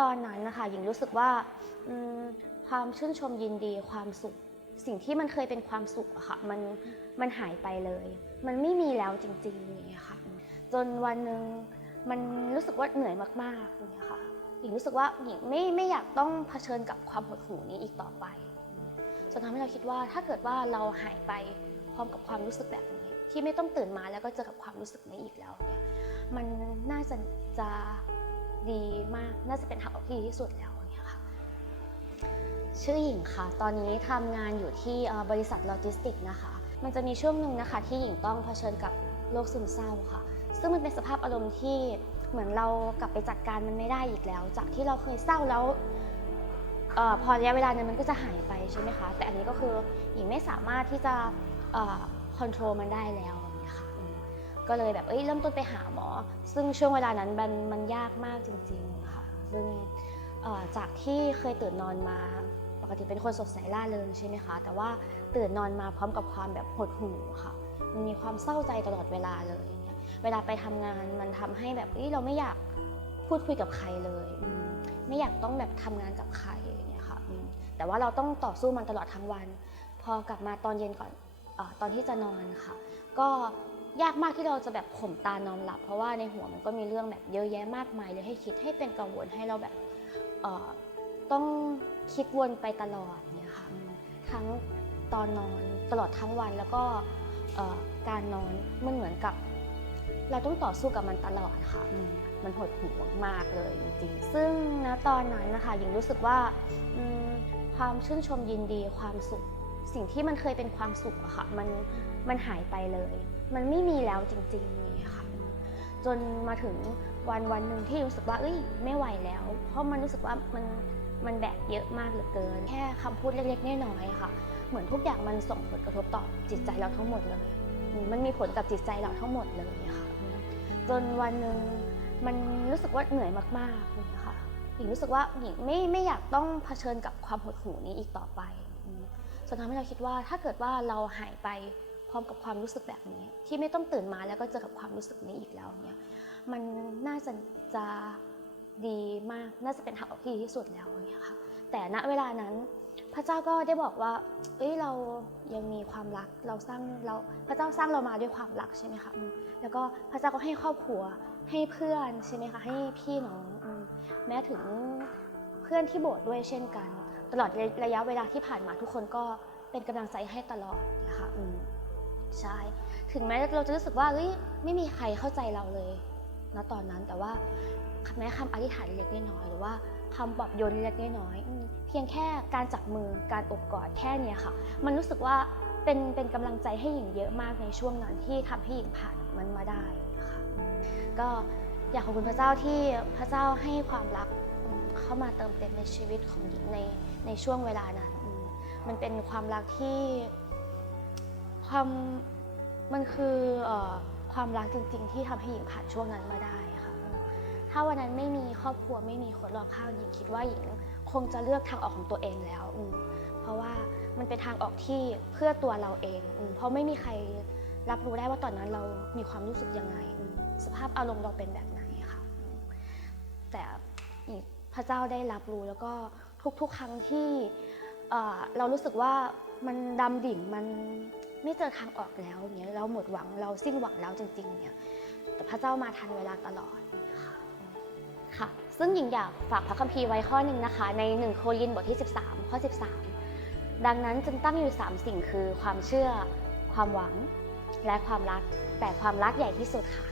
ตอนนั้นนะคะหญิงรู้สึกว่าความชื่นชมยินดีความสุข สิ่งที่มันเคยเป็นความสุขอะค่ะมันมันหายไปเลย มันไม่มีแล้วจริงๆอย่ค่ะ จนวันหนึ่งมันรู้สึกว่าเหนื่อยมากๆอย่างเงี้ยค่ะหญิงรู้สึกว่าหญิงไม่ไม่อยากต้องเผชิญกับความหดหู่นี้อีกต่อไปจนทำให้เราคิดว่าถ้าเกิดว่าเราหายไปพร้อมกับความรู้สึกแบบนี้ ที่ไม่ต้องตื่นมาแล้วก็เจอกับความรู้สึกนี้อีกแล้วเนี่ยมันน่าจะจะ ดีมากน่าจะเป็นทางออกที่ดีที่สุดแล้วอย่างเงี้ยค่ะ ชื่อหญิงค่ะ ตอนนี้ทำงานอยู่ที่บริษัทโลจิสติกส์นะคะ มันจะมีช่วงหนึ่งนะคะ ที่หญิงต้องเผชิญกับโรคซึมเศร้าค่ะ ซึ่งมันเป็นสภาพอารมณ์ที่เหมือนเรากลับไปจัดการมันไม่ได้อีกแล้ว จากที่เราเคยเศร้าแล้วออพอระยะเวลานั้นมันก็จะหายไปใช่ไหมคะ แต่อันนี้ก็คือหญิงไม่สามารถที่จะคอนโทรลมันได้แล้ว ก็เลยแบบเอ้ยเริ่มต้นไปหาหมอ ซึ่งช่วงเวลานั้นมันมันยากมากจริงๆค่ะซึ่งจากที่เคยตื่นนอนมาปกติเป็นคนสดใสร่าเริงใช่ไหมคะแต่ว่าตื่นนอนมาพร้อมกับความแบบหดหู่ค่ะ มันมีความเศร้าใจตลอดเวลาเลย เวลาไปทำงานมันทำให้แบบเอ้ยเราไม่อยากพูดคุยกับใครเลย ไม่อยากต้องแบบทำงานกับใครอย่างเงี้ยค่ะแต่ว่าเราต้องต่อสู้มันตลอดทั้งวัน พอกลับมาตอนเย็นก่อนออตอนที่จะนอนค่ะ ก็ ยากมากที่เราจะแบบข่มตานอนหลับ เพราะว่าในหัวมันก็มีเรื่องแบบเยอะแยะมากมายเลยให้คิดให้เป็นกังวลให้เราแบบต้องคิดวนไปตลอดเนี่ยค่ะทั้งตอนนอนตลอดทั้งวันแล้วก็การนอนมันเหมือนกับ เราต้องต่อสู้กับมันตลอดค่ะมมันหดหู่มากเลยจริงๆ ซึ่งณตอนนั้นนะคะหญิงรู้สึกว่าความชื่นชมยินดีความสุข สิ่งที่มันเคยเป็นความสุขอะค่ะมันมันหายไปเลย มันไม่มีแล้วจริงๆอย่ค่ะ จนมาถึงวันวันหนึ่งที่รู้สึกว่า เอ้ย ไม่ไหวแล้ว เพราะมันรู้สึกว่ามันมันแบกเยอะมากเหลือเกิน แค่คำพูดเล็กๆน้อยๆค่ะ เหมือนทุกอย่างมันส่งผลกระทบต่อจิตใจเราทั้งหมดเลย มันมีผลกับจิตใจเราทั้งหมดเลยค่ะ จนวันหนึ่งมันรู้สึกว่าเหนื่อยมากๆเลยค่ะหญิงรู้สึกว่าหญิงไม่ไม่อยากต้องเผชิญกับความหดหู่นี้อีกต่อไปอืมจนทำให้เราคิดว่าถ้าเกิดว่าเราหายไป พร้อมกับความรู้สึกแบบนี้ ที่ไม่ต้องตื่นมาแล้วก็เจอกับความรู้สึกนี้อีกแล้วเนี่ยมันน่าจะจะดีมากน่าจะเป็นทางออกที่ดีที่สุดแล้วอย่างเงี้ยค่ะแต่ณเวลานั้นพระเจ้าก็ได้บอกว่า เอ้ยเรายังมีความรัก เราสร้างเราพระเจ้าสร้างเรามาด้วยความรักใช่ไหมคะ แล้วก็พระเจ้าก็ให้ครอบครัว ให้เพื่อนใช่ไหมคะ ให้พี่น้องแม้ถึงเพื่อนที่โบสถ์ด้วยเช่นกัน ตลอดระยะเวลาที่ผ่านมาทุกคนก็เป็นกำลังใจให้ตลอดนะคะอืม ใช่ ถึงแม้เราจะรู้สึกว่าเฮ้ยไม่มีใครเข้าใจเราเลยณตอนนั้นแต่ว่าแม้คำอธิษฐานเล็กน้อยหรือว่าคำปลอบโยนเล็กน้อยเพียงแค่การจับมือการอบกอดแค่นี้ค่ะ มันรู้สึกว่าเป็นเป็นกำลังใจให้หญิงเยอะมากในช่วงนั้นที่ทำให้หญิงผ่านมันมาได้นะคะก็อยากขอบคุณพระเจ้าที่พระเจ้าให้ความรักเข้ามาเติมเต็มในชีวิตของหญิงในในช่วงเวลานั้น มันเป็นความรักที่ ความมันคืออความรักจริง ๆ ที่ทำให้หญิงผ่านช่วงนั้นมาได้ค่ะ ถ้าวันนั้นไม่มีครอบครัวไม่มีคนรอบข้างหญิงคิดว่าหญิงคงจะเลือกทางออกของตัวเองแล้วอืเพราะว่ามันเป็นทางออกที่เพื่อตัวเราเองอเพราะไม่มีใครรับรู้ได้ว่าตอนนั้นเรามีความรู้สึกยังไง สภาพอารมณ์เราเป็นแบบไหนค่ะแต่พระเจ้าได้รับรู้แล้วก็ทุกๆ ครั้งที่เอ่อเรารู้สึกว่ามันดำดิ่งมัน ไม่เจอทางออกแล้วอย่างเงี้ยเราหมดหวังเราสิ้นหวังแล้วจริง ๆ เนี่ย แต่พระเจ้ามาทันเวลาตลอดค่ะค่ะ ซึ่งหญิงอยากฝากพระคัมภีร์ไว้ข้อหนึ่งนะคะ ใน 1 โครินธ์บทที่ 13 ข้อ 13 ดังนั้นจึงตั้งอยู่ 3 สิ่งคือความเชื่อ ความหวัง และความรัก แต่ความรักใหญ่ที่สุดค่ะ